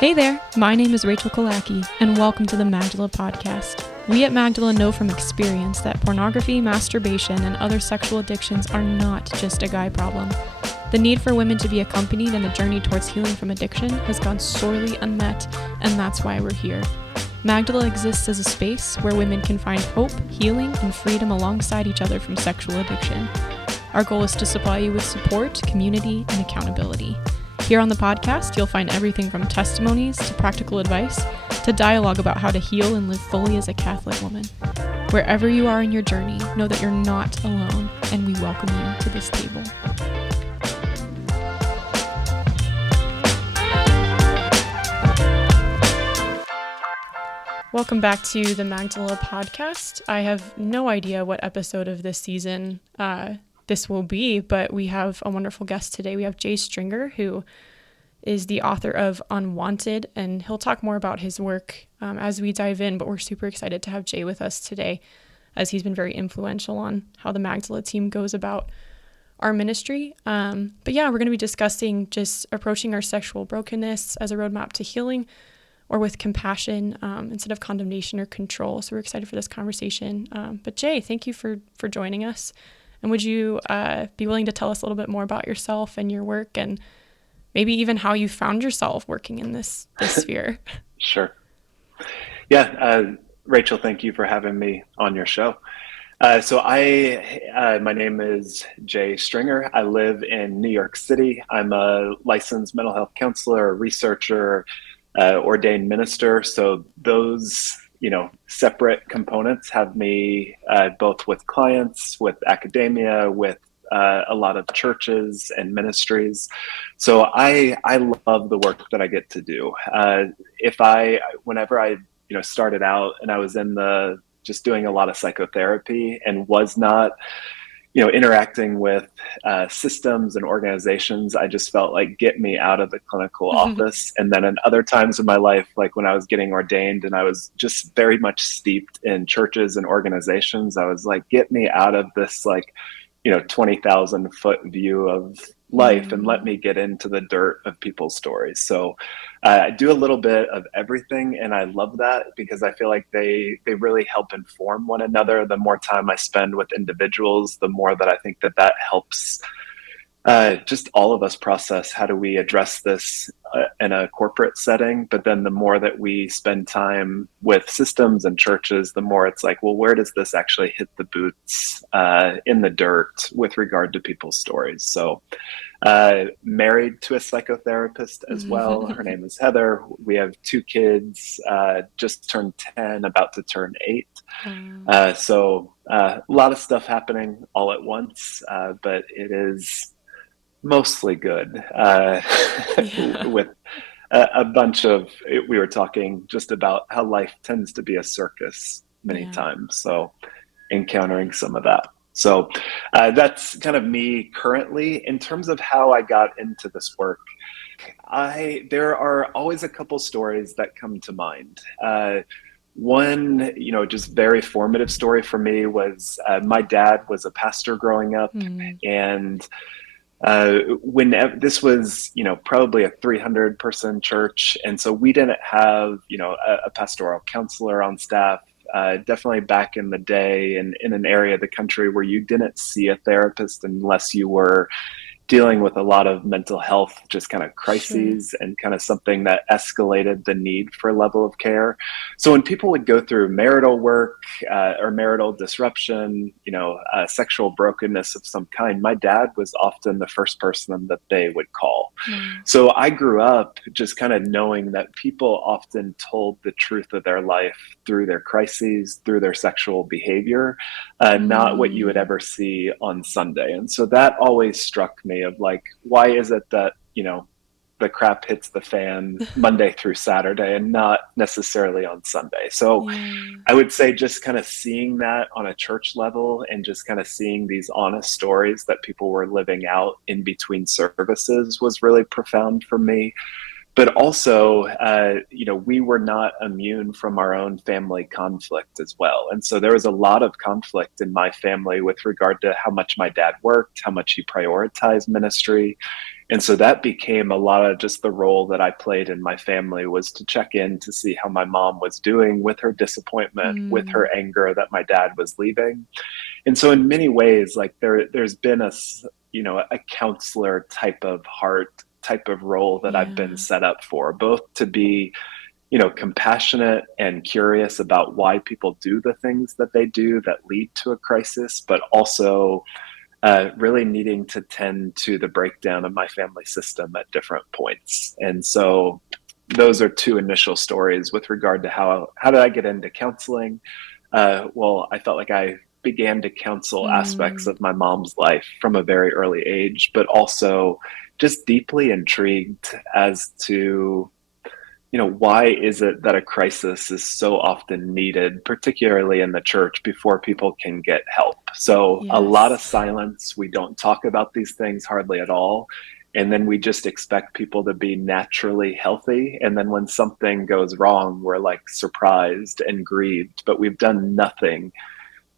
Hey there, my name is Rachael and welcome to the Magdala podcast. We at Magdala know from experience that pornography, masturbation, and other sexual addictions are not just a guy problem. The need for women to be accompanied in the journey towards healing from addiction has gone sorely unmet, and that's why we're here. Magdala exists as a space where women can find hope, healing, and freedom alongside each other from sexual addiction. Our goal is to supply you with support, community, and accountability. Here on the podcast, you'll find everything from testimonies to practical advice to dialogue about how to heal and live fully as a Catholic woman. Wherever you are in your journey, know that you're not alone, and we welcome you to this table. Welcome back to the Magdala podcast. I have no idea what episode of this season this will be, but we have a wonderful guest today. We have Jay Stringer, who is the author of Unwanted, and he'll talk more about his work as we dive in, but we're super excited to have Jay with us today, as he's been very influential on how the Magdala team goes about our ministry. But yeah, we're going to be discussing just approaching our sexual brokenness as a roadmap to healing, or with compassion instead of condemnation or control. So we're excited for this conversation. But Jay, thank you for joining us. And would you be willing to tell us a little bit more about yourself and your work, and maybe even how you found yourself working in this sphere? Sure. Yeah. Rachel, thank you for having me on your show. My name is Jay Stringer. I live in New York City. I'm a licensed mental health counselor, researcher, ordained minister. So those, separate components have me both with clients, with academia, with a lot of churches and ministries. So I love the work that I get to do. Whenever I started out and I was just doing a lot of psychotherapy and was not interacting with systems and organizations, I just felt like, get me out of the clinical office. And then in other times of my life, like when I was getting ordained and I was just very much steeped in churches and organizations, I was like, get me out of this 20,000 foot view of life and let me get into the dirt of people's stories. So I do a little bit of everything, and I love that because I feel like they really help inform one another. The more time I spend with individuals, the more that I think that helps just all of us process how do we address this in a corporate setting. But then the more that we spend time with systems and churches, the more it's like, well, where does this actually hit the boots in the dirt with regard to people's stories? So married to a psychotherapist as well. Her name is Heather. We have 2 kids, just turned 10, about to turn 8. So a lot of stuff happening all at once, but it is mostly good with a bunch of, we were talking just about how life tends to be a circus many times. So encountering some of that. So that's kind of me currently. In terms of how I got into this work, there are always a couple stories that come to mind. One, just very formative story for me was my dad was a pastor growing up, and when this was, probably a 300 person church. And so we didn't have, a pastoral counselor on staff. Definitely back in the day and in an area of the country where you didn't see a therapist unless you were dealing with a lot of mental health, just kind of crises, and kind of something that escalated the need for a level of care. So when people would go through marital work or marital disruption, sexual brokenness of some kind, my dad was often the first person that they would call. So I grew up just kind of knowing that people often told the truth of their life through their crises, through their sexual behavior, not what you would ever see on Sunday. And so that always struck me of like, why is it that, the crap hits the fan Monday through Saturday and not necessarily on Sunday? So I would say just kind of seeing that on a church level and just kind of seeing these honest stories that people were living out in between services was really profound for me. but also, we were not immune from our own family conflict as well. And so there was a lot of conflict in my family with regard to how much my dad worked, how much he prioritized ministry. And so that became a lot of just the role that I played in my family, was to check in to see how my mom was doing with her disappointment, with Mm, her anger that my dad was leaving. And so in many ways, like there's been a counselor type of heart, type of role that I've been yeah. set up for, both to be, compassionate and curious about why people do the things that they do that lead to a crisis, but also really needing to tend to the breakdown of my family system at different points. And so those are two initial stories with regard to how did I get into counseling. Well, I felt like I began to counsel aspects Mm, of my mom's life from a very early age, but also just deeply intrigued as to, why is it that a crisis is so often needed, particularly in the church, before people can get help? So a lot of yes. silence. We don't talk about these things hardly at all. And then we just expect people to be naturally healthy. And then when something goes wrong, we're like surprised and grieved, but we've done nothing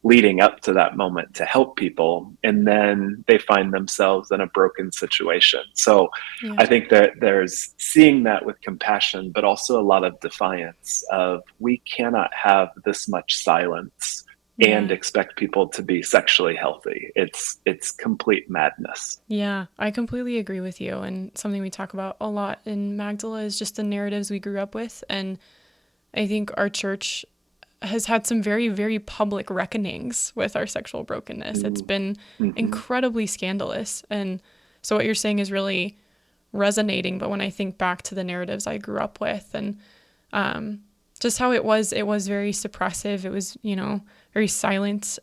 leading up to that moment to help people, and then they find themselves in a broken situation. So Yeah. I think that there's seeing that with compassion, but also a lot of defiance of, we cannot have this much silence and Yeah. expect people to be sexually healthy. It's complete madness. Yeah, I completely agree with you. And something we talk about a lot in Magdala is just the narratives we grew up with. And I think our church has had some very, very public reckonings with our sexual brokenness. It's been Mm-hmm. incredibly scandalous. And so what you're saying is really resonating. But when I think back to the narratives I grew up with, and just how it was very suppressive. It was, very silent.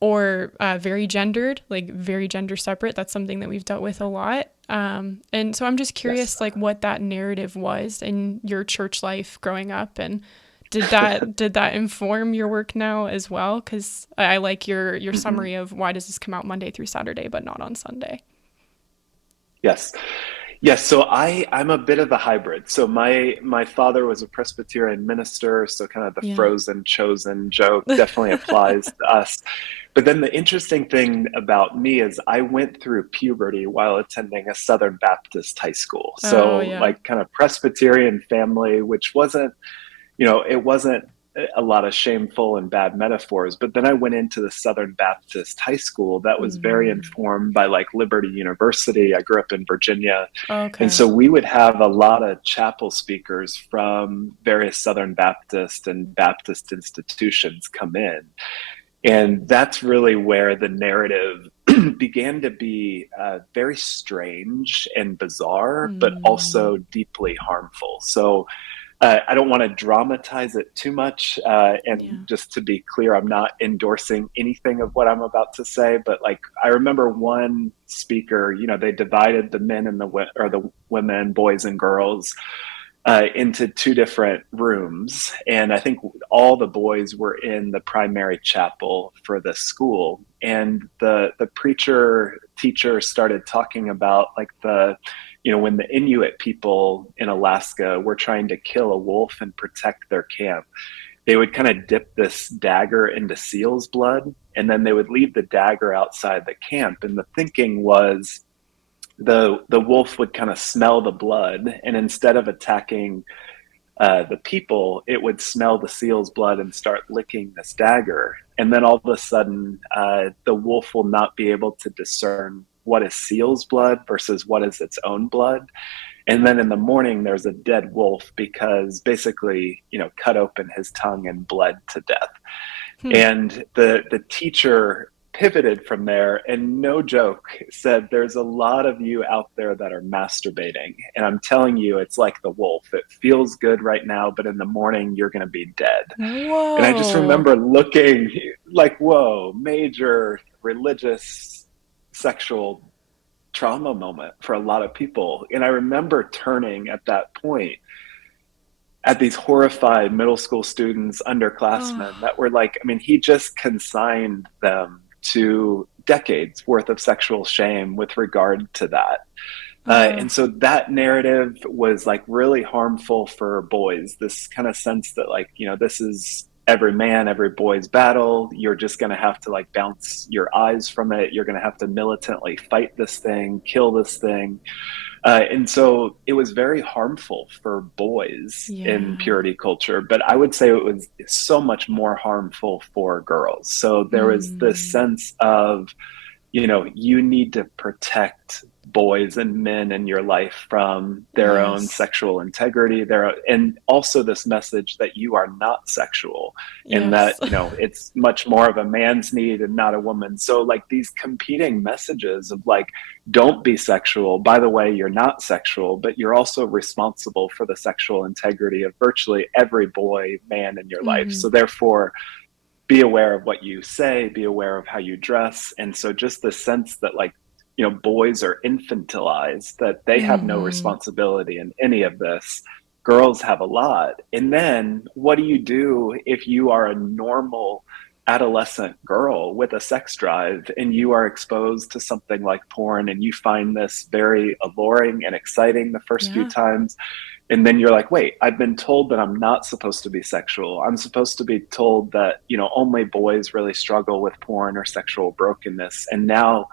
Or very gendered, like very gender separate. That's something that we've dealt with a lot. And so I'm just Yes. curious, like what that narrative was in your church life growing up, and did that inform your work now as well? Because I like your Mm-hmm. summary of why does this come out Monday through Saturday, but not on Sunday. Yes. Yes, so I'm a bit of a hybrid. So my father was a Presbyterian minister, so kind of the Yeah. frozen chosen joke definitely applies to us. But then the interesting thing about me is I went through puberty while attending a Southern Baptist high school. Oh So yeah. like kind of Presbyterian family, which it wasn't a lot of shameful and bad metaphors. But then I went into the Southern Baptist high school that was very Hmm. informed by like Liberty University. I grew up in Virginia. And Okay. so we would have a lot of chapel speakers from various Southern Baptist and Baptist institutions come in. And that's really where the narrative began to be very strange and bizarre, but Hmm. also deeply harmful. So I don't want to dramatize it too much. And Yeah. just to be clear, I'm not endorsing anything of what I'm about to say. But like, I remember one speaker, they divided the men and the women, boys and girls, into two different rooms. And I think all the boys were in the primary chapel for the school. And the preacher teacher started talking about like when the Inuit people in Alaska were trying to kill a wolf and protect their camp, they would kind of dip this dagger into seal's blood, and then they would leave the dagger outside the camp. And the thinking was the wolf would kind of smell the blood, and instead of attacking the people, it would smell the seal's blood and start licking this dagger. And then all of a sudden, the wolf will not be able to discern what is seal's blood versus what is its own blood. And then in the morning, there's a dead wolf because basically, cut open his tongue and bled to death. Hmm. And the teacher pivoted from there and, no joke, said, there's a lot of you out there that are masturbating, and I'm telling you, it's like the wolf. It feels good right now, but in the morning you're going to be dead. And I just Whoa. remember looking like, whoa, major religious sexual trauma moment for a lot of people. And I remember turning at that point at these horrified middle school students, Oh. underclassmen that were like, I mean, he just consigned them to decades worth of sexual shame with regard to that. And so that narrative was like really harmful for boys. This kind of sense that like, this is every man, every boy's battle. You're just going to have to like bounce your eyes from it. You're going to have to militantly fight this thing, kill this thing. And so it was very harmful for boys in Yeah. purity culture, but I would say it was so much more harmful for girls. So there was this Mm. sense of, you need to protect boys and men in your life from their own Yes. sexual integrity, and also this message that you are not sexual, and that, Yes. it's much more of a man's need and not a woman's. So like these competing messages of like, don't be sexual. By the way, you're not sexual, but you're also responsible for the sexual integrity of virtually every boy, man in your life. Hmm. So therefore, be aware of what you say, be aware of how you dress. And so just the sense that like, boys are infantilized, that they have no Hmm. responsibility in any of this. Girls have a lot. And then what do you do if you are a normal adolescent girl with a sex drive and you are exposed to something like porn and you find this very alluring and exciting the first few Yeah. times, and then you're like, wait, I've been told that I'm not supposed to be sexual. I'm supposed to be told that, only boys really struggle with porn or sexual brokenness. And now,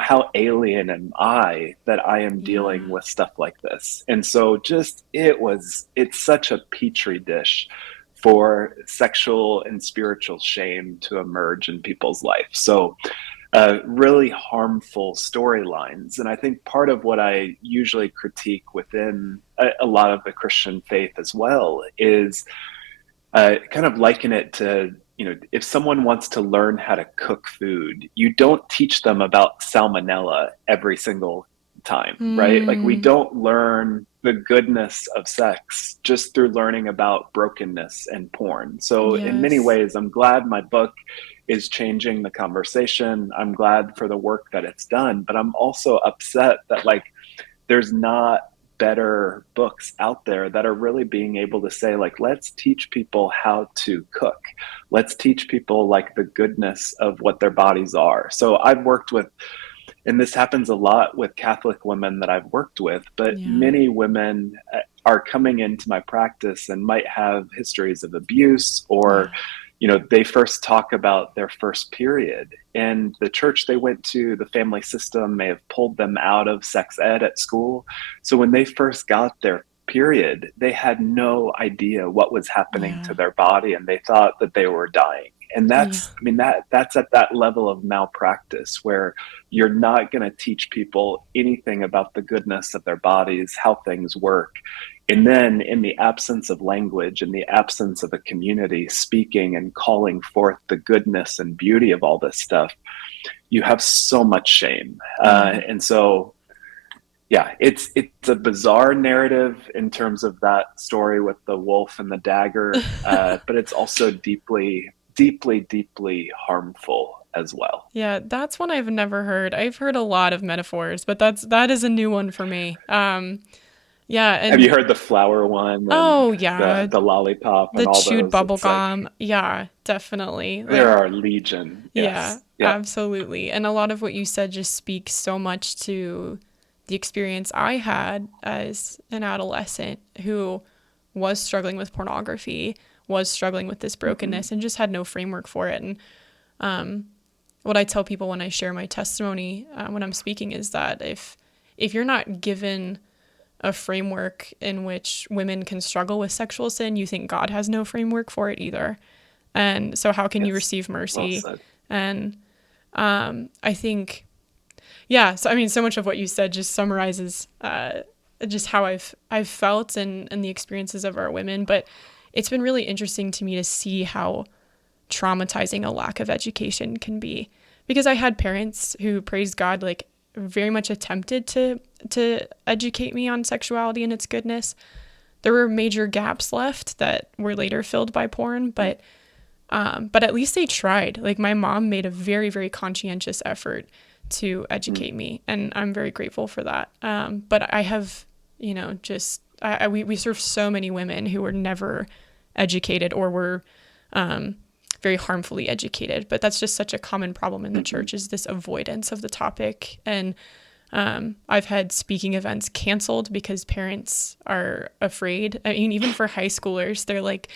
how alien am I that I am dealing Yeah. with stuff like this? And so it's such a petri dish for sexual and spiritual shame to emerge in people's life. So really harmful storylines. And I think part of what I usually critique within a lot of the Christian faith as well is kind of liken it to, if someone wants to learn how to cook food, you don't teach them about salmonella every single time, right? Like we Hmm. don't learn the goodness of sex just through learning about brokenness and porn. So in many Yes. ways, I'm glad my book is changing the conversation. I'm glad for the work that it's done, but I'm also upset that like there's not better books out there that are really being able to say like, let's teach people how to cook. Let's teach people like the goodness of what their bodies are. So I've worked with, and this happens a lot with Catholic women that I've worked with, but Yeah. many women are coming into my practice and might have histories of abuse, or Yeah. they first talk about their first period, and the church they went to, the family system may have pulled them out of sex ed at school. So when they first got their period, they had no idea what was happening to Yeah. their body, and they thought that they were dying. And Yeah. that's at that level of malpractice where you're not going to teach people anything about the goodness of their bodies, how things work. And then, in the absence of language, in the absence of a community speaking and calling forth the goodness and beauty of all this stuff, you have so much shame. Yeah. And so, yeah, it's a bizarre narrative in terms of that story with the wolf and the dagger, but it's also deeply, deeply, deeply harmful as well. Yeah, that's one I've never heard. I've heard a lot of metaphors, but that is a new one for me. Yeah, Have you and heard the flower one and oh yeah, the lollipop the and all chewed those? bubble It's like gum. Yeah, definitely. there Like, are legion. yeah, Yes. Yep. absolutely. And a lot of what you said just speaks so much to the experience I had as an adolescent who was struggling with pornography, was struggling with this Hmm. brokenness, and just had no framework for it. And what I tell people when I share my testimony when I'm speaking is that if you're not given a framework in which women can struggle with sexual sin, you think God has no framework for it either. And so how can you Yes. receive Well mercy? said. And I think, yeah, so I mean, so much of what you said just summarizes just how I've felt and the experiences of our women. But it's been really interesting to me to see how traumatizing a lack of education can be, because I had parents who, praise God, like very much attempted to educate me on sexuality and its goodness. There were major gaps left that were later filled by porn, but at least they tried. Like my mom made a very, very conscientious effort to Mm. educate me, and I'm very grateful for that. But I have, just we serve so many women who were never educated or were very harmfully educated. But that's just such a common problem in the Hmm. church, is this avoidance of the topic. And I've had speaking events canceled because parents are afraid. I mean, even for high schoolers, they're like,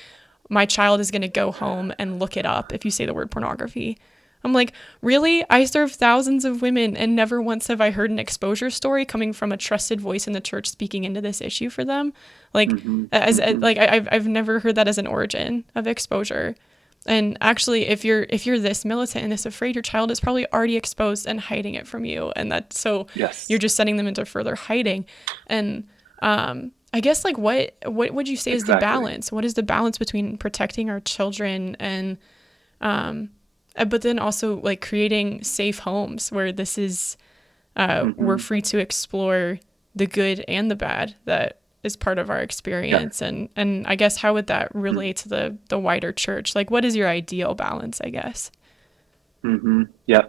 my child is going to go home and look it up if you say the word pornography. I'm like, really? I serve thousands of women, and never once have I heard an exposure story coming from a trusted voice in the church speaking into this issue for them. Like, I've never heard that as an origin of exposure. And actually, if you're this militant and this afraid, your child is probably already exposed and hiding it from you, and that's so Yes. you're just sending them into further hiding. And I guess, like, what would you say is the balance? What is the balance between protecting our children and but then also like creating safe homes where this is we're free to explore the good and the bad that is part of our experience. Yeah. And I guess how would that relate to the wider church? Like, what is your ideal balance, I guess? Yeah.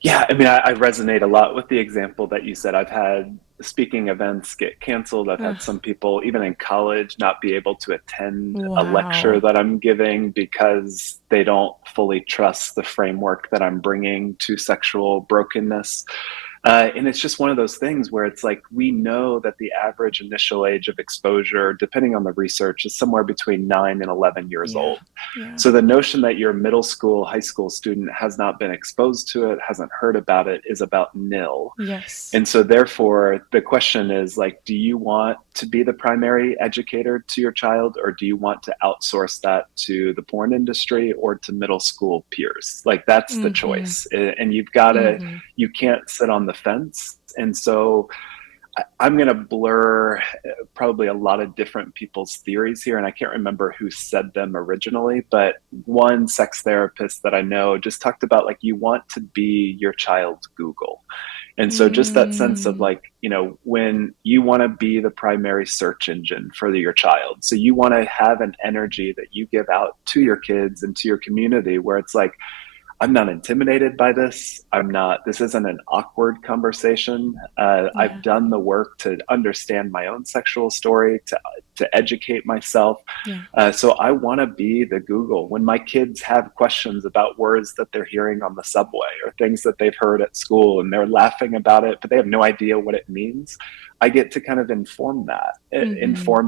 Yeah. I mean, I resonate a lot with the example that you said. I've had speaking events get canceled. I've had some people, even in college, not be able to attend a lecture that I'm giving because they don't fully trust the framework that I'm bringing to sexual brokenness. And it's just one of those things where it's like, we know that the average initial age of exposure, depending on the research, is somewhere between 9 and 11 years old. So the notion that your middle school, high school student has not been exposed to it, hasn't heard about it, is about nil. Yes. And so therefore, the question is like, do you want to be the primary educator to your child, or do you want to outsource that to the porn industry or to middle school peers? Like, that's the choice. And you've got to, you can't sit on the fence. And so I'm going to blur probably a lot of different people's theories here. And I can't remember who said them originally, but one sex therapist that I know just talked about, like, you want to be your child's Google. And so just that sense of, like, you know, when you want to be the primary search engine for your child. So you want to have an energy that you give out to your kids and to your community where it's like, I'm not intimidated by this. This isn't an awkward conversation. I've done the work to understand my own sexual story, to educate myself. So I want to be the Google. When my kids have questions about words that they're hearing on the subway or things that they've heard at school and they're laughing about it, but they have no idea what it means, I get to kind of inform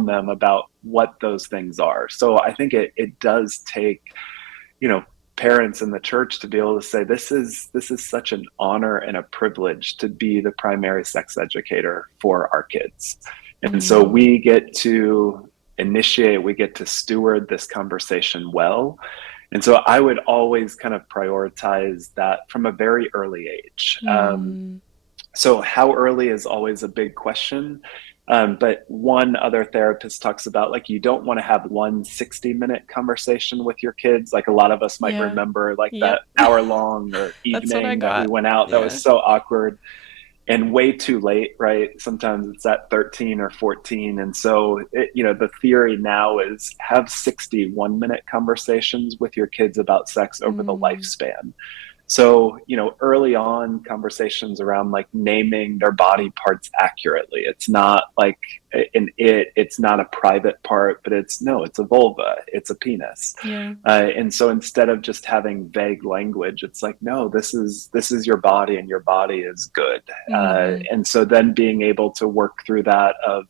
them about what those things are. So I think it does take, you know, parents in the church to be able to say, this is such an honor and a privilege to be the primary sex educator for our kids. And so we get to initiate, we get to steward this conversation well. And so I would always kind of prioritize that from a very early age. So how early is always a big question. But one other therapist talks about, like, you don't want to have one 60-minute conversation with your kids. Like, a lot of us might remember, like, that hour long or evening that we went out. That was so awkward and way too late, right? Sometimes it's at 13 or 14. And so, you know, the theory now is have 60 one-minute conversations with your kids about sex over the lifespan. So, you know, early on conversations around, like, naming their body parts accurately. It's not like it's not a private part, but it's a vulva, it's a penis. And so instead of just having vague language, it's like, no, this is your body and your body is good. And so then being able to work through that of,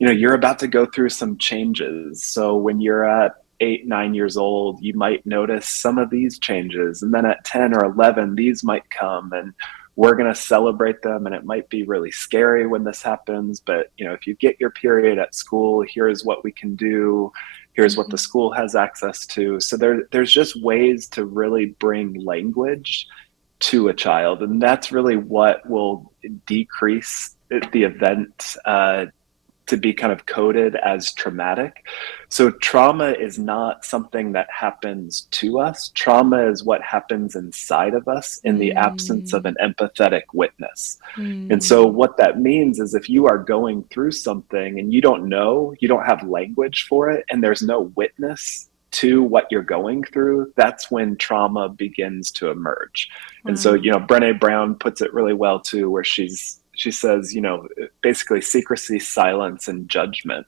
you know, you're about to go through some changes. So when you're at 8, 9 years old, you might notice some of these changes. And then at 10 or 11, these might come, and we're going to celebrate them. And it might be really scary when this happens. But, you know, if you get your period at school, here's what we can do. Here's what the school has access to. So there's just ways to really bring language to a child. And that's really what will decrease the event to be kind of coded as traumatic. So trauma is not something that happens to us. Trauma is what happens inside of us in the absence of an empathetic witness. And so what that means is, if you are going through something and you don't have language for it, and there's no witness to what you're going through, that's when trauma begins to emerge. And so, you know, Brené Brown puts it really well too, where she says, you know, basically secrecy, silence, and judgment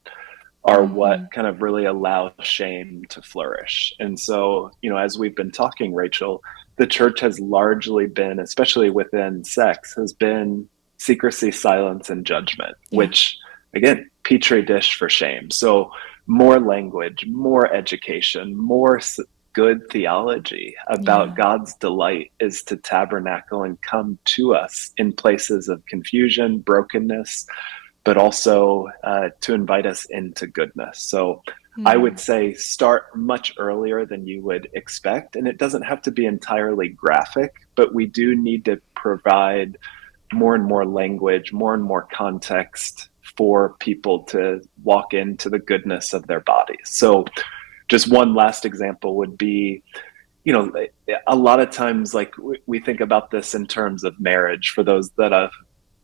are what kind of really allow shame to flourish. And so, you know, as we've been talking, Rachel, the church has largely been, especially within sex, has been secrecy, silence, and judgment, Yeah. which again, petri dish for shame. So more language, more education, more good theology about Yeah. God's delight is to tabernacle and come to us in places of confusion, brokenness, but also to invite us into goodness. So I Mm. would say start much earlier than you would expect. And it doesn't have to be entirely graphic, but we do need to provide more and more language, more and more context for people to walk into the goodness of their bodies. So just one last example would be, a lot of times, like we think about this in terms of marriage for those that have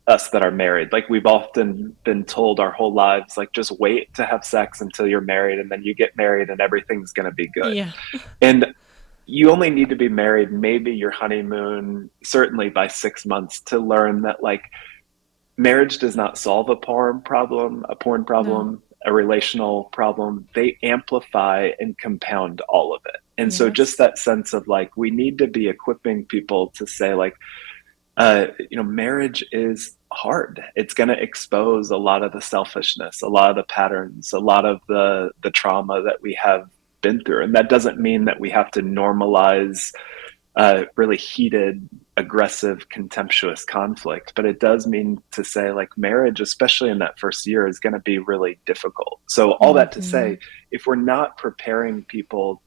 us that are married. Like we've often been told our whole lives, like just wait to have sex until you're married and then you get married and everything's going to be good. Yeah. And you only need to be married maybe your honeymoon, certainly by 6 months, to learn that like marriage does not solve No. a relational problem. They amplify and compound all of it. And so just Yes. that sense of like we need to be equipping people to say like, marriage is hard. It's going to expose a lot of the selfishness, a lot of the patterns, a lot of the trauma that we have been through. And that doesn't mean that we have to normalize really heated, aggressive, contemptuous conflict, but it does mean to say like marriage, especially in that first year, is going to be really difficult. So all that to Hmm. say, if we're not preparing people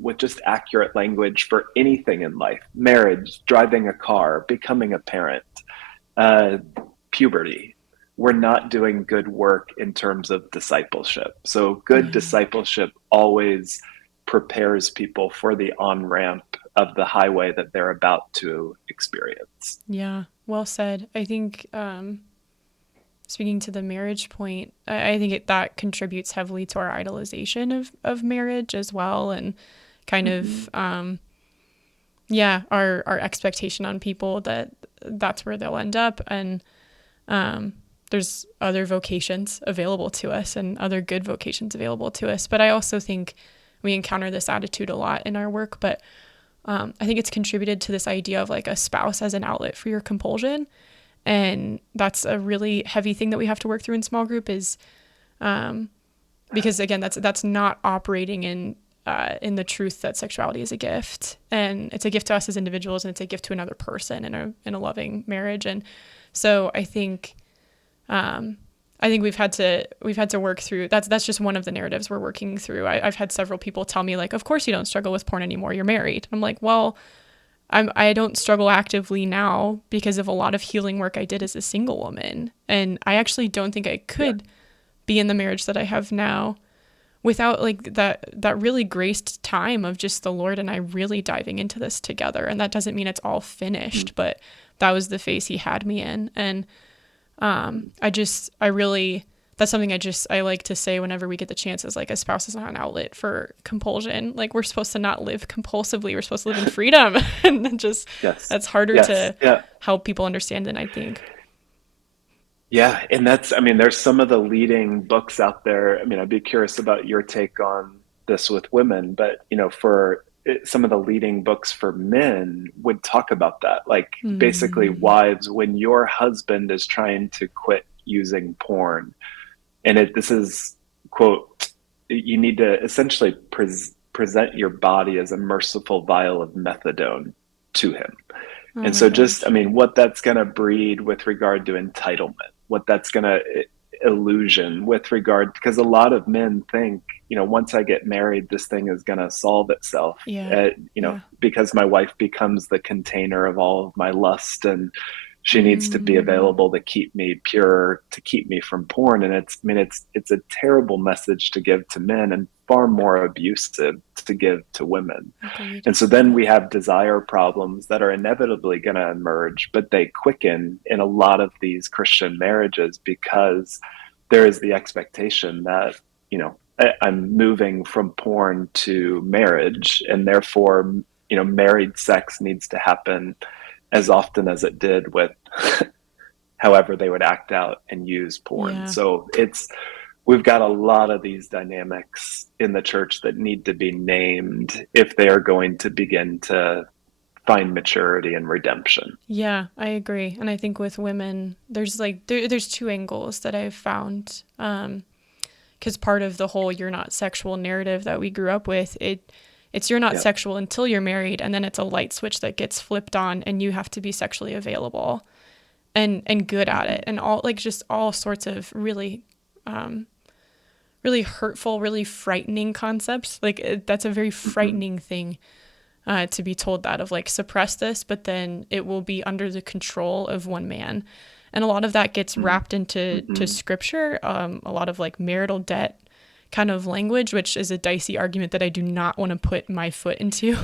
with just accurate language for anything in life, marriage, driving a car, becoming a parent, uh, puberty, we're not doing good work in terms of discipleship. So, good Yeah. discipleship always prepares people for the on ramp of the highway that they're about to experience. Yeah. Well said. I think speaking to the marriage point, I think that contributes heavily to our idolization of marriage as well, and kind Mm-hmm. of yeah, our expectation on people that that's where they'll end up. And there's other vocations available to us and other good vocations available to us. But I also think we encounter this attitude a lot in our work. But I think it's contributed to this idea of like a spouse as an outlet for your compulsion. And that's a really heavy thing that we have to work through in small group is because again, that's not operating in the truth that sexuality is a gift, and it's a gift to us as individuals, and it's a gift to another person in a loving marriage. And so I think we've had to work through that's just one of the narratives we're working through. I've had several people tell me like, of course you don't struggle with porn anymore. You're married. I'm like, well, I don't struggle actively now because of a lot of healing work I did as a single woman, and I actually don't think I Yeah. could be in the marriage that I have now without like that really graced time of just the Lord and I really diving into this together. And that doesn't mean it's all Mm. finished, but that was the phase he had me in. And I really that's something I like to say whenever we get the chance is like a spouse is not an outlet for compulsion. Like we're supposed to not live compulsively. We're supposed to live in freedom. And just Yes. that's harder Yes. to Yeah. help people understand than I think. Yeah, and I mean, there's some of the leading books out there. I mean, I'd be curious about your take on this with women, but for some of the leading books for men would talk about that. Like basically, Mm, wives, when your husband is trying to quit using porn, and this is quote, you need to essentially present your body as a merciful vial of methadone to him. oh And my so just, I gosh. mean, what that's going to breed with regard to entitlement, what that's going to illusion with regard, because a lot of men think, once I get married, this thing is going to solve itself, Yeah. Yeah. because my wife becomes the container of all of my lust and she needs to be Mm, available to keep me pure, to keep me from porn. And it's a terrible message to give to men and far more abusive to give to women. agreed. And so then Yeah. we have desire problems that are inevitably going to emerge, but they quicken in a lot of these Christian marriages because there is the expectation that, I'm moving from porn to marriage, and therefore, married sex needs to happen as often as it did with however they would act out and use porn. Yeah. So we've got a lot of these dynamics in the church that need to be named if they are going to begin to find maturity and redemption. Yeah, I agree. And I think with women, there's like there's two angles that I've found. Because part of the whole "you're not sexual" narrative that we grew up with, it's you're not Yeah. sexual until you're married, and then it's a light switch that gets flipped on, and you have to be sexually available and good at it, and all like just all sorts of really hurtful, really frightening concepts. Like that's a very frightening thing to be told, that of like suppress this, but then it will be under the control of one man. And a lot of that gets wrapped into to scripture, a lot of like marital debt kind of language, which is a dicey argument that I do not want to put my foot into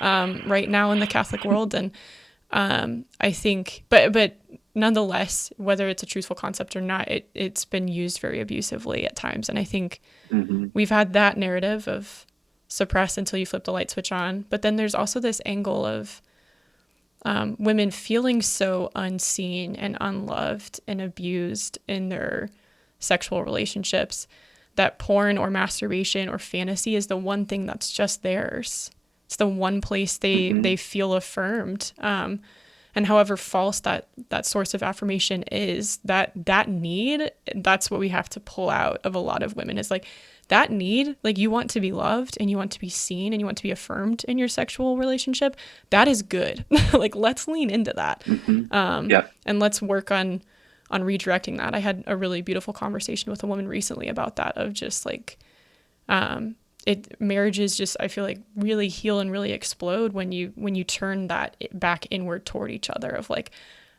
right now in the Catholic world. And I think, but nonetheless, whether it's a truthful concept or not, it's been used very abusively at times. And I think we've had that narrative of suppress until you flip the light switch on. But then there's also this angle of women feeling so unseen and unloved and abused in their sexual relationships that porn or masturbation or fantasy is the one thing that's just theirs. It's the one place they feel affirmed. And however false that source of affirmation is, that need, that's what we have to pull out of a lot of women, is like that need, like you want to be loved and you want to be seen and you want to be affirmed in your sexual relationship. That is good. Like, let's lean into that. And let's work on redirecting that. I had a really beautiful conversation with a woman recently about that, of just like, marriages just, I feel like, really heal and really explode when you turn that back inward toward each other, of like,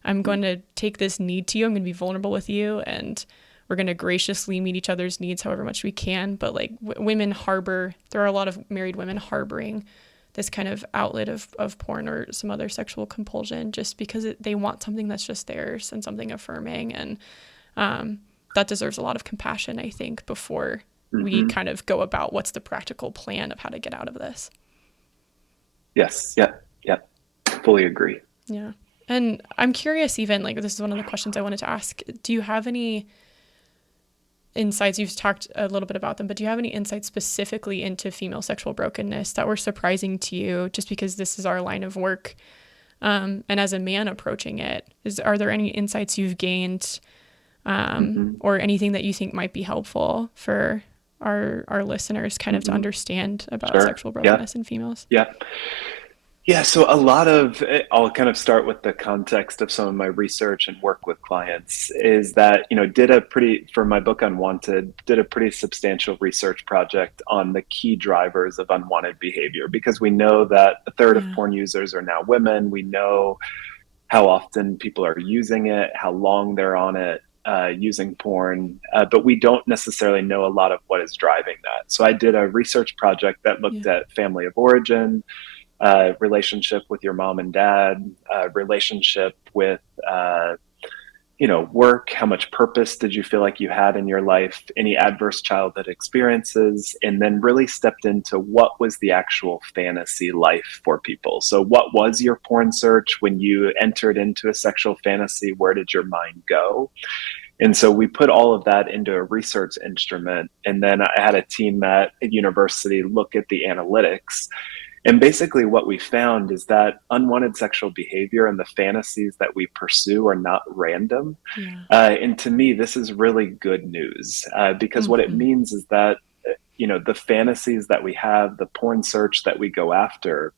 I'm going to take this need to you, I'm going to be vulnerable with you, and we're going to graciously meet each other's needs however much we can. But like women there are a lot of married women harboring this kind of outlet of porn or some other sexual compulsion just because they want something that's just theirs and something affirming. And that deserves a lot of compassion, I think, before we kind of go about what's the practical plan of how to get out of this. Yes. Yeah. Yeah. Fully agree. Yeah. And I'm curious, even like, this is one of the questions I wanted to ask. Do you have any insights? You've talked a little bit about them, but do you have any insights specifically into female sexual brokenness that were surprising to you, just because this is our line of work? And as a man approaching it, are there any insights you've gained or anything that you think might be helpful for our listeners kind of to understand about sexual brokenness in females? Yeah, so I'll kind of start with the context of some of my research and work with clients, is that, for my book Unwanted, did a pretty substantial research project on the key drivers of unwanted behavior, because we know that a third of porn users are now women. We know how often people are using it, how long they're on it, using porn, but we don't necessarily know a lot of what is driving that. So I did a research project that looked at family of origin, relationship with your mom and dad, relationship with, work, how much purpose did you feel like you had in your life, any adverse childhood experiences, and then really stepped into what was the actual fantasy life for people. So what was your porn search when you entered into a sexual fantasy? Where did your mind go? And so we put all of that into a research instrument. And then I had a team at a university look at the analytics. And basically what we found is that unwanted sexual behavior and the fantasies that we pursue are not random. And to me, this is really good news, because what it means is that, the fantasies that we have, the porn search that we go after,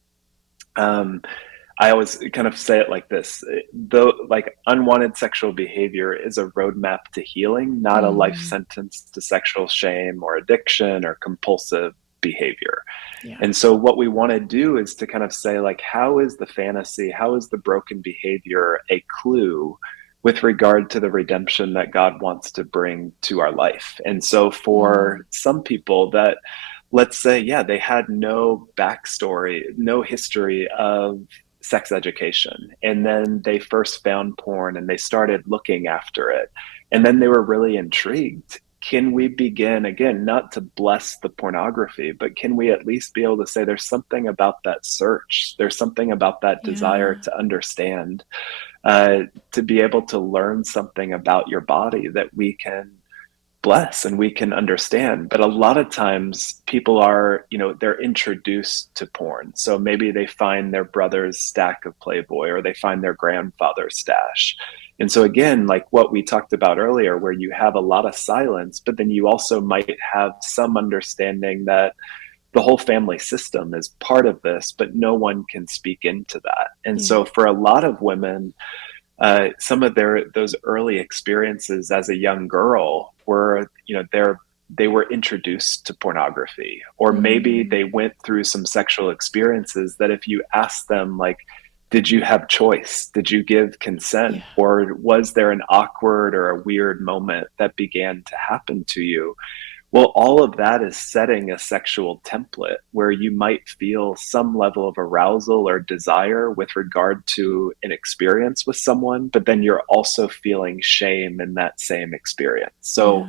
I always kind of say it like this, though, like unwanted sexual behavior is a roadmap to healing, not a life sentence to sexual shame or addiction or compulsive behavior. And so what we want to do is to kind of say, like, how is the fantasy, how is the broken behavior a clue with regard to the redemption that God wants to bring to our life? And so for some people that, let's say, they had no backstory, no history of sex education, and then they first found porn and they started looking after it, and then they were really intrigued. Can we begin, again, not to bless the pornography, but can we at least be able to say there's something about that search, there's something about that desire to understand, to be able to learn something about your body that we can bless and we can understand. But a lot of times people are, they're introduced to porn. So maybe they find their brother's stack of Playboy or they find their grandfather's stash. And so again, like what we talked about earlier, where you have a lot of silence, but then you also might have some understanding that the whole family system is part of this, but no one can speak into that. And so for a lot of women, some of those early experiences as a young girl were, they were introduced to pornography, or maybe they went through some sexual experiences that if you ask them, like, did you have choice? Did you give consent? Or was there an awkward or a weird moment that began to happen to you? Well, all of that is setting a sexual template where you might feel some level of arousal or desire with regard to an experience with someone, but then you're also feeling shame in that same experience. So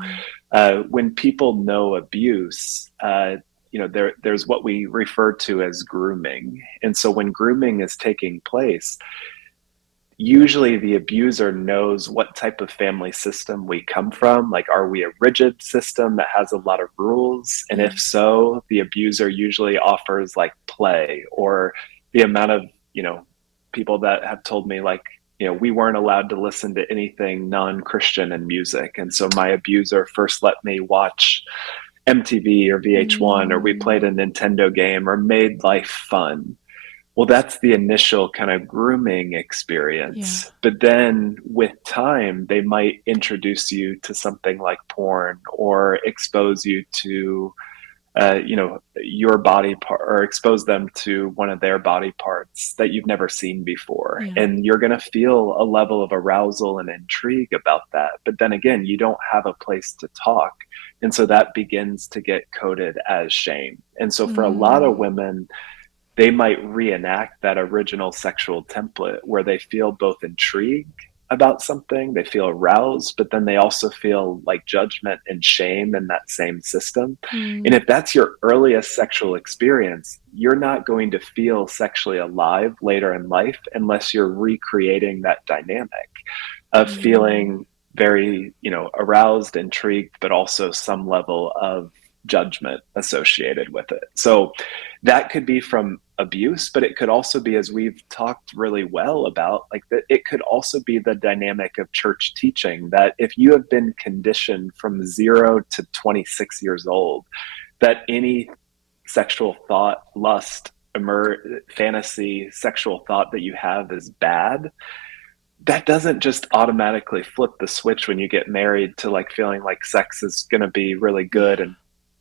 when people know abuse, there's what we refer to as grooming. And so when grooming is taking place, usually the abuser knows what type of family system we come from. Like, are we a rigid system that has a lot of rules? And if so, the abuser usually offers like play, or the amount of, people that have told me, like, we weren't allowed to listen to anything non-Christian in music. And so my abuser first let me watch MTV or VH1, or we played a Nintendo game or made life fun. Well, that's the initial kind of grooming experience. But then with time, they might introduce you to something like porn, or expose you to, your body part, or expose them to one of their body parts that you've never seen before. And you're going to feel a level of arousal and intrigue about that. But then again, you don't have a place to talk. And so that begins to get coded as shame. And so for a lot of women, they might reenact that original sexual template where they feel both intrigue about something, they feel aroused, but then they also feel like judgment and shame in that same system. And if that's your earliest sexual experience, you're not going to feel sexually alive later in life unless you're recreating that dynamic of feeling very, aroused, intrigued, but also some level of judgment associated with it. So that could be from abuse, but it could also be, as we've talked really well about, like that it could also be the dynamic of church teaching, that if you have been conditioned from 0 to 26 years old, that any sexual thought, lust, fantasy, sexual thought that you have is bad, that doesn't just automatically flip the switch when you get married to like feeling like sex is going to be really good and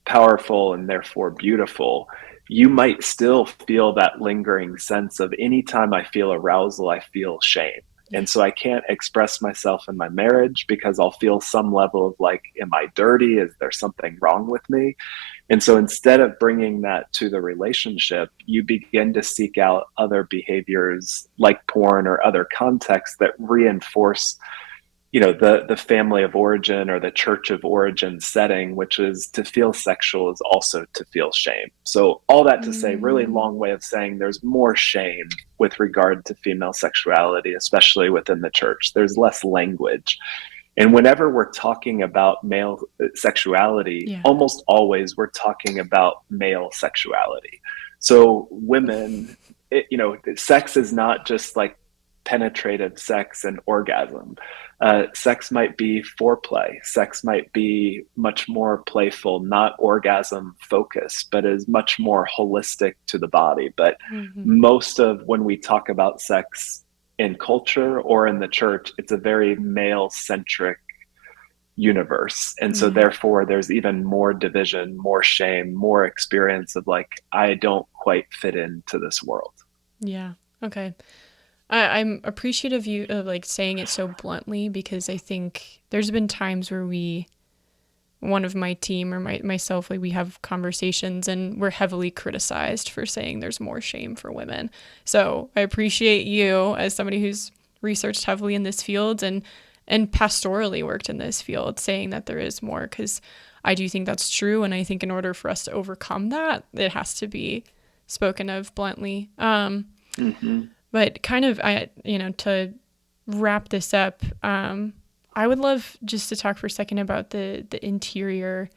powerful and therefore beautiful. You might still feel that lingering sense of, anytime I feel arousal, I feel shame. And so I can't express myself in my marriage because I'll feel some level of like, am I dirty? Is there something wrong with me? And so instead of bringing that to the relationship, you begin to seek out other behaviors like porn or other contexts that reinforce, the family of origin or the church of origin setting, which is to feel sexual is also to feel shame. So all that to say, really long way of saying there's more shame with regard to female sexuality, especially within the church. There's less language. And whenever we're talking about male sexuality, almost always we're talking about male sexuality. So women, sex is not just like penetrative sex and orgasm. Sex might be foreplay. Sex might be much more playful, not orgasm focused, but is much more holistic to the body. But most of when we talk about sex in culture or in the church, it's a very male centric universe. And so therefore there's even more division, more shame, more experience of like, I don't quite fit into this world. Yeah. Okay. I'm appreciative of you of like saying it so bluntly, because I think there's been times where one of my team or myself, like we have conversations and we're heavily criticized for saying there's more shame for women. So I appreciate you as somebody who's researched heavily in this field and pastorally worked in this field, saying that there is more, because I do think that's true. And I think in order for us to overcome that, it has to be spoken of bluntly. But kind of, to wrap this up, I would love just to talk for a second about the interior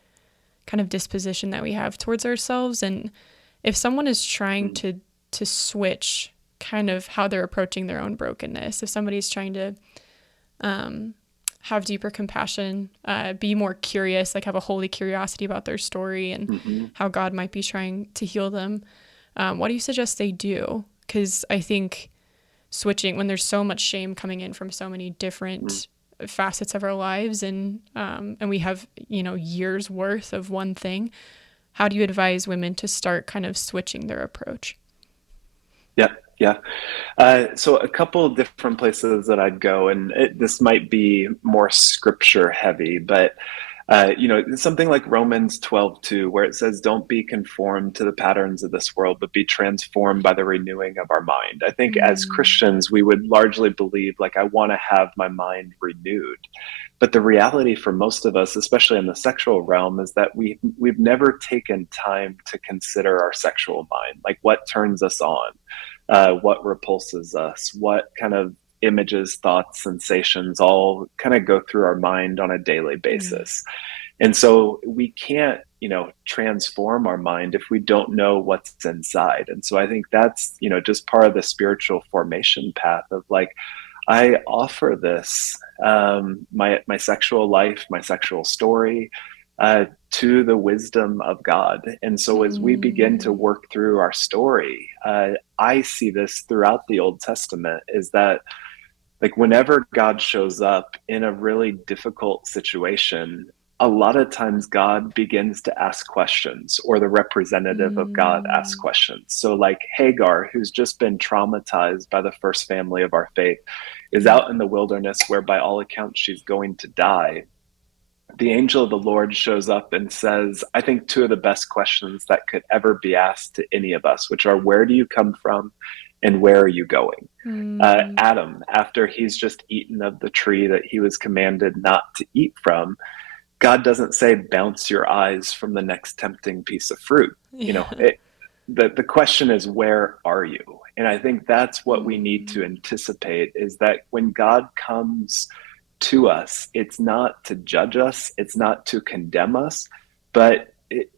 kind of disposition that we have towards ourselves. And if someone is trying to switch kind of how they're approaching their own brokenness, if somebody's trying to have deeper compassion, be more curious, like have a holy curiosity about their story and how God might be trying to heal them, what do you suggest they do? Because I think switching, when there's so much shame coming in from so many different facets of our lives, and we have, years worth of one thing, how do you advise women to start kind of switching their approach? Yeah. So a couple of different places that I'd go, and this might be more scripture heavy, but something like Romans 12:2, where it says, "Don't be conformed to the patterns of this world, but be transformed by the renewing of our mind." I think as Christians, we would largely believe, like, I want to have my mind renewed. But the reality for most of us, especially in the sexual realm, is that we've never taken time to consider our sexual mind, like what turns us on, what repulses us, what kind of images, thoughts, sensations all kind of go through our mind on a daily basis. And so we can't, transform our mind if we don't know what's inside. And so I think that's, just part of the spiritual formation path of, like, I offer this, my sexual life, my sexual story, to the wisdom of God. And so as we begin to work through our story, I see this throughout the Old Testament, is that, like, whenever God shows up in a really difficult situation, a lot of times God begins to ask questions, or the representative of God asks questions. So, like, Hagar, who's just been traumatized by the first family of our faith, is out in the wilderness where by all accounts she's going to die. The angel of the Lord shows up and says, I think, two of the best questions that could ever be asked to any of us, which are, where do you come from and where are you going? Adam, after he's just eaten of the tree that he was commanded not to eat from, God doesn't say, bounce your eyes from the next tempting piece of fruit. The question is, where are you? And I think that's what we need to anticipate, is that when God comes to us, it's not to judge us, it's not to condemn us, but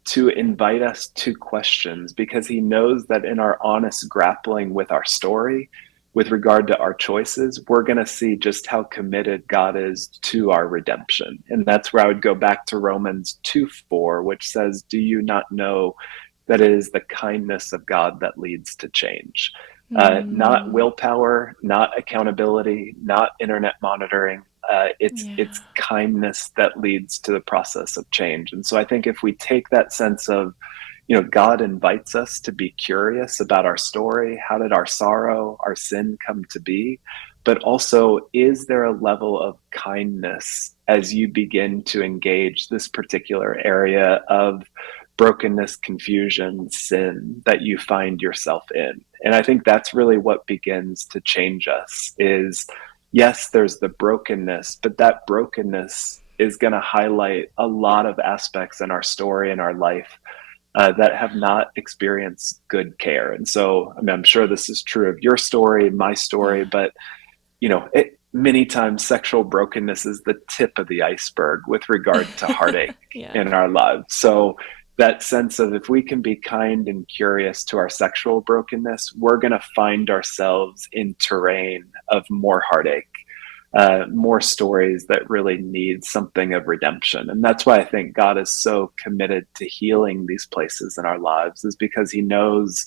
to invite us to questions, because he knows that in our honest grappling with our story, with regard to our choices, we're going to see just how committed God is to our redemption. And that's where I would go back to Romans 2:4, which says, do you not know that it is the kindness of God that leads to change? Not willpower, not accountability, not internet monitoring. It's kindness that leads to the process of change. And so I think if we take that sense of, God invites us to be curious about our story. How did our sorrow, our sin come to be? But also, is there a level of kindness as you begin to engage this particular area of brokenness, confusion, sin that you find yourself in? And I think that's really what begins to change us is, yes, there's the brokenness, but that brokenness is going to highlight a lot of aspects in our story and our life that have not experienced good care. And so, I mean, I'm sure this is true of your story, my story, but, many times sexual brokenness is the tip of the iceberg with regard to heartache in our lives. So that sense of, if we can be kind and curious to our sexual brokenness, we're going to find ourselves in terrain of more heartache, more stories that really need something of redemption. And that's why I think God is so committed to healing these places in our lives, is because he knows,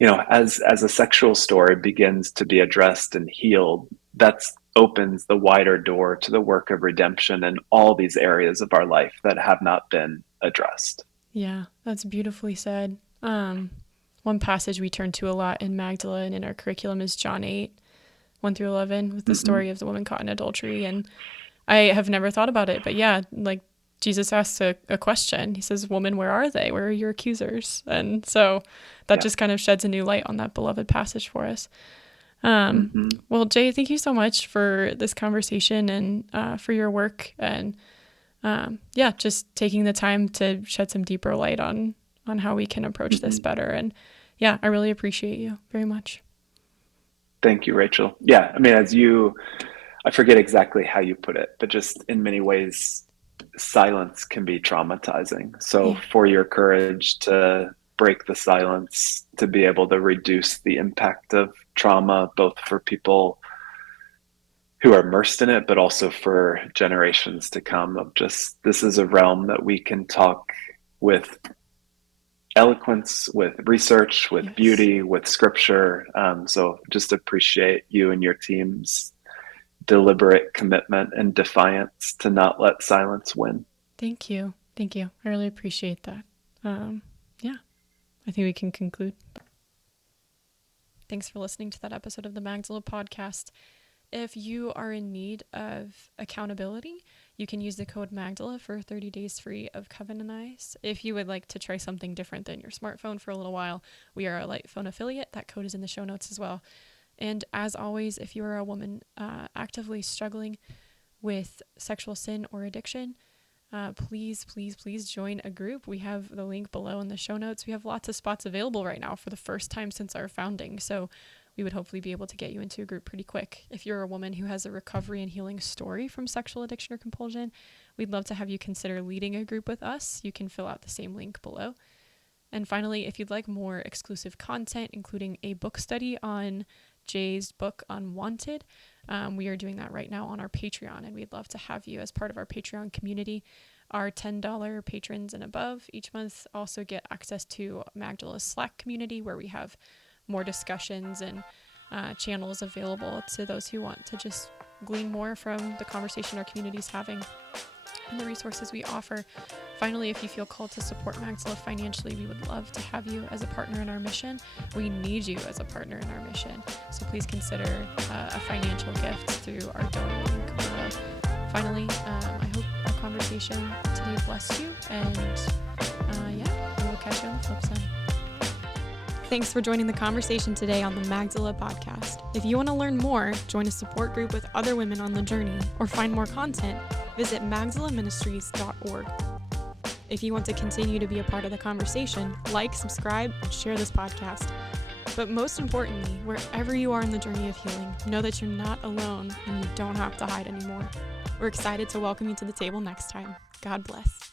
as a sexual story begins to be addressed and healed, that opens the wider door to the work of redemption in all these areas of our life that have not been addressed. Yeah, that's beautifully said. One passage we turn to a lot in Magdala and in our curriculum is John 8:1-11, with the story of the woman caught in adultery. And I have never thought about it, but yeah, like Jesus asks a question. He says, woman, where are they? Where are your accusers? And so that just kind of sheds a new light on that beloved passage for us. Well, Jay, thank you so much for this conversation and for your work, and just taking the time to shed some deeper light on how we can approach this better. And I really appreciate you very much. Thank you, Rachel. Yeah, I mean, as you I forget exactly how you put it, but just in many ways, silence can be traumatizing. So Yeah. for your courage to break the silence, to be able to reduce the impact of trauma, both for people who are immersed in it, but also for generations to come, of just, this is a realm that we can talk with eloquence, with research, with Yes. beauty, with scripture. So just appreciate you and your team's deliberate commitment and defiance to not let silence win. Thank you. Thank you. I really appreciate that. Yeah, I think we can conclude. Thanks for listening to that episode of the Magdala podcast. If you are in need of accountability, you can use the code Magdala for 30 days free of Covenant Eyes. If you would like to try something different than your smartphone for a little while, we are a Light Phone affiliate. That code is in the show notes as well. And as always, if you are a woman actively struggling with sexual sin or addiction, please join a group. We have the link below in the show notes. We have lots of spots available right now for the first time since our founding. So we would hopefully be able to get you into a group pretty quick. If you're a woman who has a recovery and healing story from sexual addiction or compulsion, we'd love to have you consider leading a group with us. You can fill out the same link below. And finally, if you'd like more exclusive content, including a book study on Jay's book, Unwanted, we are doing that right now on our Patreon, and we'd love to have you as part of our Patreon community. Our $10 patrons and above each month also get access to Magdala's Slack community, where we have more discussions and channels available to those who want to just glean more from the conversation our community is having and the resources we offer. Finally, if you feel called to support Magdala financially, we would love to have you as a partner in our mission. We need you as a partner in our mission. So please consider a financial gift through our donor link below. Finally, I hope our conversation today blessed you, and we will catch you on the flip side. Thanks for joining the conversation today on the Magdala podcast. If you want to learn more, join a support group with other women on the journey, or find more content, visit magdalaministries.org. If you want to continue to be a part of the conversation, like, subscribe, and share this podcast. But most importantly, wherever you are in the journey of healing, know that you're not alone and you don't have to hide anymore. We're excited to welcome you to the table next time. God bless.